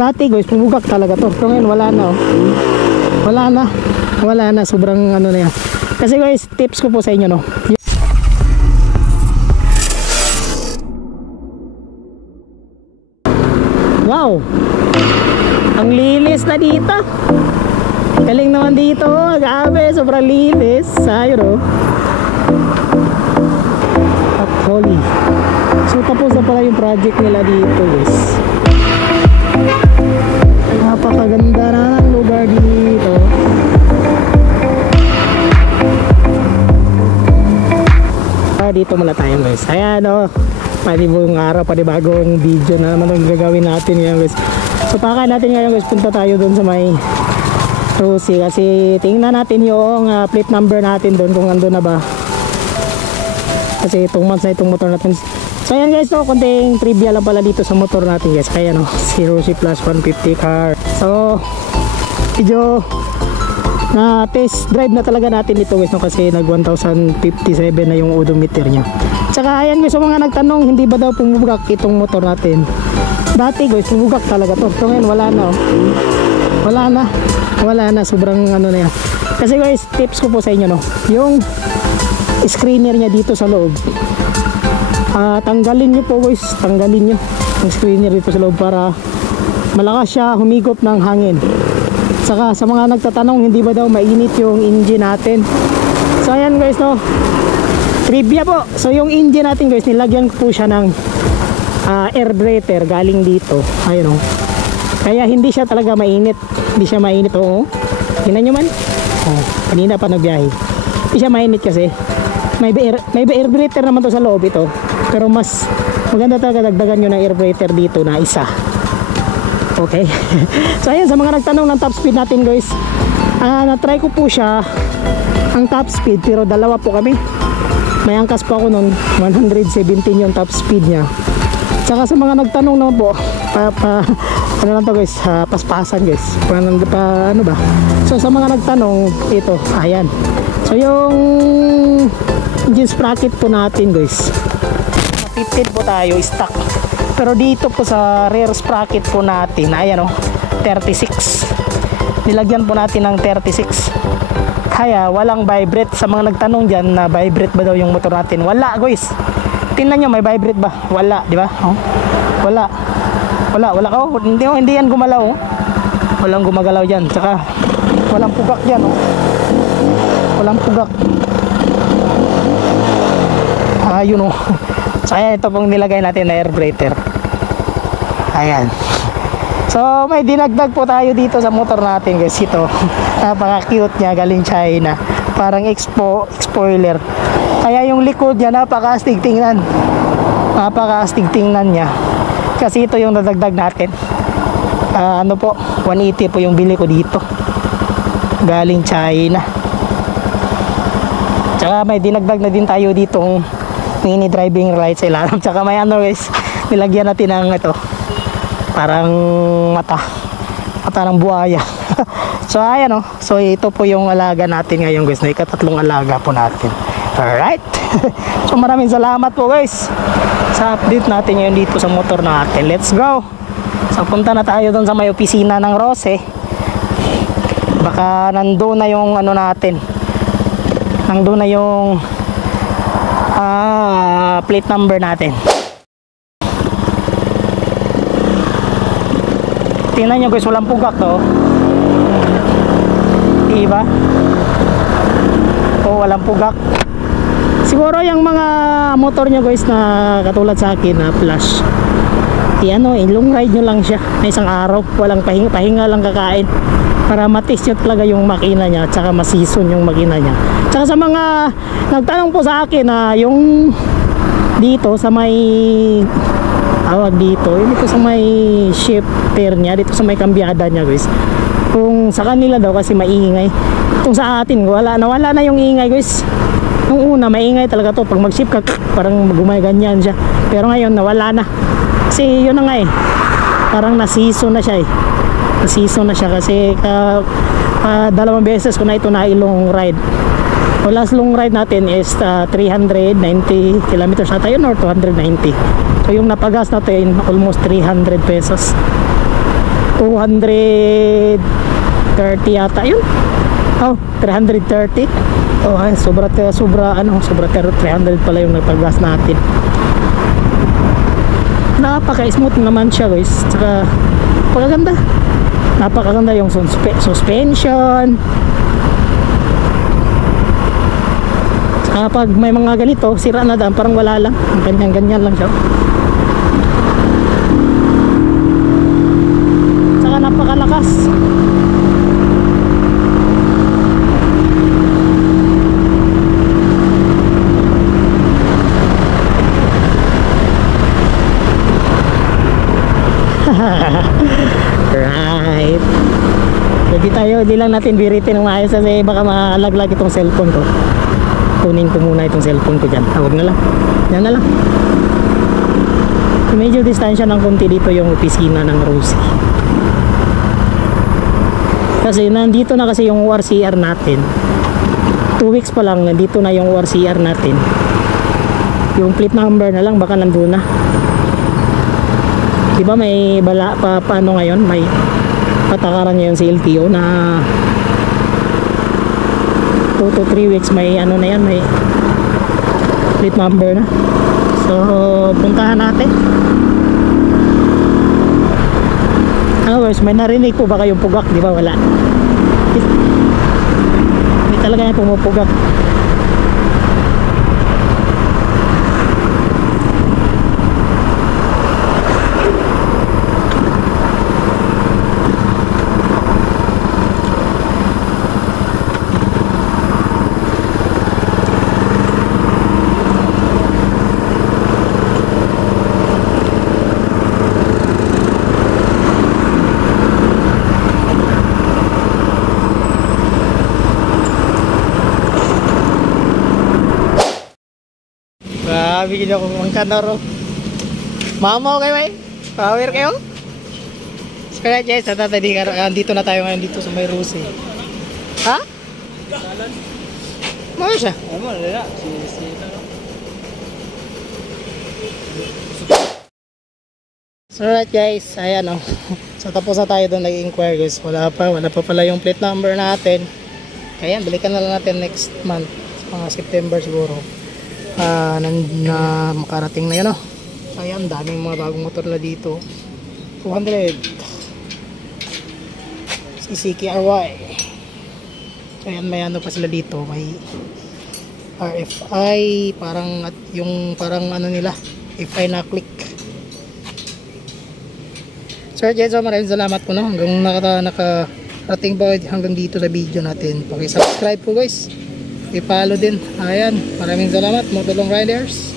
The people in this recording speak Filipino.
Dati guys, pumugak talaga to. Pero ngayon wala na, oh. Wala na, sobrang ano na yan. Kasi guys, tips ko po sa inyo, no. Wow, ang linis na dito. Galing naman dito, grabe, sobrang linis. Ayun, oh. At holy. So tapos na pala yung project nila dito, guys. Napakaganda na ng lugar dito. Dito muna tayo, guys. Ayan, oh. Panibagong araw, panibagong video na naman ang gagawin natin ngayon, guys. So paka natin ngayon, guys, punta tayo doon sa may Rosie, kasi tingnan natin yung plate number natin doon kung ando na ba, kasi itong months na itong motor natin. So ayan, guys, no, konting trivia lang pala dito sa motor natin, guys. Kaya no, si Rosie Plus 150 car. So medyo na test drive na talaga natin ito, guys, no, kasi nag 1057 na yung odometer nya. Tsaka ayan, guys, so mga nagtanong hindi ba daw pumubugak itong motor natin. Dati, guys, pumubugak talaga to. Pero ngayon wala na, oh. Wala na, sobrang ano na yan. Kasi guys, tips ko po sa inyo, no, yung screener nya dito sa loob, tanggalin nyo po, guys, tanggalin nyo yung screener dito sa loob para malakas siya humigop ng hangin. Saka sa mga nagtatanong hindi ba daw mainit yung engine natin, so ayan, guys, no, trivia po. So yung engine natin, guys, nilagyan ko po siya ng air breather galing dito. Ayun, oh. Kaya hindi siya talaga mainit. Hindi siya mainit, oo. Tingnan nyo man. Oh, kanina pa nagbiyahe. Hindi siya mainit kasi may air breather naman to sa loob ito. Pero mas maganda talaga dagdagan nyo ng air breather dito na isa. Okay. So ayan, sa mga nagtanong ng top speed natin, guys, na-try ko po siya ang top speed, pero dalawa po kami. May angkas pa ako nun, 117 yung top speed nya. Tsaka sa mga nagtanong naman po, ano lang to, guys, paspasan, guys, ano ba. So sa mga nagtanong, ito, ayan. So yung engine sprocket po natin, guys, 15 po tayo stock. Pero dito po sa rear sprocket po natin, ayan, oh, 36. Nilagyan po natin ng 36. Kaya walang vibrate. Sa mga nagtanong dyan na vibrate ba daw yung motor natin, wala, guys. Tingnan nyo, may vibrate ba? Wala, di ba? Oh, wala. Oh, hindi yan gumalaw, oh. Walang gumagalaw dyan. Tsaka walang pugak dyan, oh. Walang pugak. Ayun, oh. So ayan, ito pong nilagay natin na air breather. Ayan. So may dinagdag po tayo dito sa motor natin, guys. Ito, napaka cute nya, galing China. Parang spoiler. Kaya yung likod nya napaka-astig tingnan. Napaka-astig tingnan nya. Kasi ito yung nadagdag natin. Ano po, 180 po yung bili ko dito. Galing China. Tsaka may dinagdag na din tayo ditong mini driving lights sa ilalim. Tsaka may ano, guys, nilagyan natin ng ito, parang mata ng buhaya. So ayan, oh. So ito po yung alaga natin ngayon, guys, na ikatatlong alaga po natin. Alright. So maraming salamat po, guys, sa update natin ngayon dito sa motor natin. Let's go. So punta na tayo doon sa may opisina ng Rose. Baka nandoon na yung ano natin, nandoon na yung plate number natin. Tingnan nyo, guys, walang pugak to. Diba? O, walang pugak. Siguro yung mga motor nyo, guys, na katulad sa akin na flash, long ride nyo lang siya na isang araw, walang pahinga lang kakain, para matest nyo talaga yung makina nya, at saka masison yung makina nya. Tsaka sa mga nagtanong po sa akin na yung dito sa may dito sa may shifter nya, dito sa may kambyada nya, guys, kung sa kanila daw kasi maingay. Kung sa atin wala na yung ingay, guys. Nung una maingay talaga to, pag mag-shift ka parang gumaganyan siya, pero ngayon nawala na. Kasi yun na nga, parang na-season na siya, na-season na siya kasi dalawang beses ko na ito na ilong ride. O last long ride natin is 390 kilometers na tayo, or 290. So yung napagas natin almost 300 pesos. 230 yata yun. Oh, 330. Oh, ay, sobra 300 pala yung nagpagas natin. Napaka-smooth naman siya guys. Tsaka napakaganda. Napakaganda yung suspension. Tsaka pag may mga ganito, sira na daan, parang wala lang. Ganyan-ganyan lang siya. Tsaka napakalakas. Right. Hindi lang natin biritin ng maayos kasi baka malaglag itong cellphone ko. Kunin ko muna itong cellphone ko dyan. Huwag na lang. Yan na lang. Medyo distansya ng konti dito yung opisina ng Rosie. Kasi nandito na kasi yung ORCR natin. 2 weeks pa lang nandito na yung ORCR natin. Yung plate number na lang baka nandun na. Diba may bala paano ngayon, may patakaran ngayon si LTO na 2 to 3 weeks may ano na yan, may plate number na. So puntahan natin. Guys, may narinig po ba kayong pugak? Di ba wala? Hindi talaga yan pumupugak. Bigyan ako ng kanaro. Mamo kayo eh. Power kayo. Kaya guys, dito na tayo ngayon dito sa may Rosie. Ha? Ano siya? So right guys, ayan o. So tapos na tayo doon nag-inquire guys. Wala pa pala yung plate number natin. Kaya balikan na lang natin next month. Mga September siguro. Na makarating na yan o. So ayan, daming mga bagong motor na dito. 200 CCKRY. Ayan, may ano pa sila dito, may RFI, parang at yung parang ano nila, FI na click. So guys, maraming salamat po no, hanggang nakarating ba hanggang dito sa video natin. Paki-subscribe po guys, i-follow din. Ayan, maraming salamat Motolong Riders.